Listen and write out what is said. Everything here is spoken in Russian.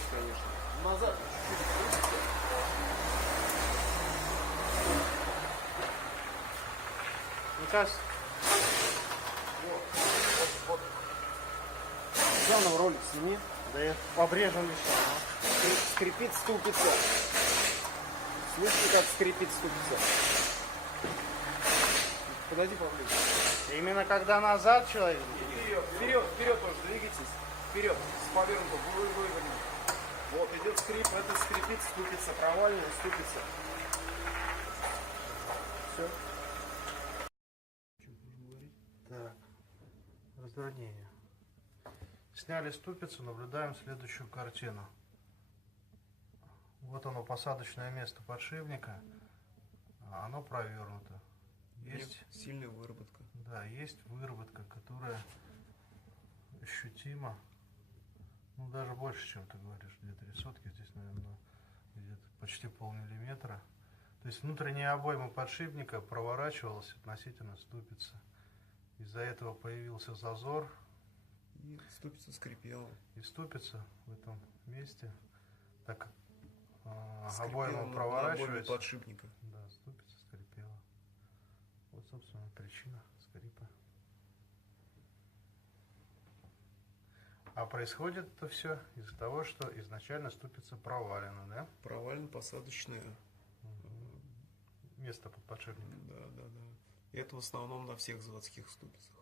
больше, конечно. Назад чуть-чуть. Мне кажется, Вот. Заново ролик сними. да я обрежем еще. Скрипит ступица. Слышите, как скрипит ступица? Подойди поближе. Именно когда назад человек. Вперед тоже двигайтесь. Вперед, с повернутым, вывернем. Вот, идет скрип, это скрипит, ступица, проваливает, ступица. Все. Так, раздвоение. Сняли ступицу, наблюдаем следующую картину. Вот оно, посадочное место подшипника. Оно провернуто. Есть сильная выработка. Да, есть выработка, которая ощутима. Ну, даже больше, чем ты говоришь. Где-то рисотки здесь, наверное, где-то почти полмиллиметра. То есть внутренняя обойма подшипника проворачивалась относительно ступицы. Из-за этого появился зазор. И ступица скрипела. И ступица в этом месте, так как Скрипела обойма проворачивается. подшипника. Да, ступица скрипела. Вот, собственно, причина скрипа. А происходит это все из-за того, что изначально ступица провалена, да? Провалена посадочная. Место под подшипником. Да. И это в основном на всех заводских ступицах.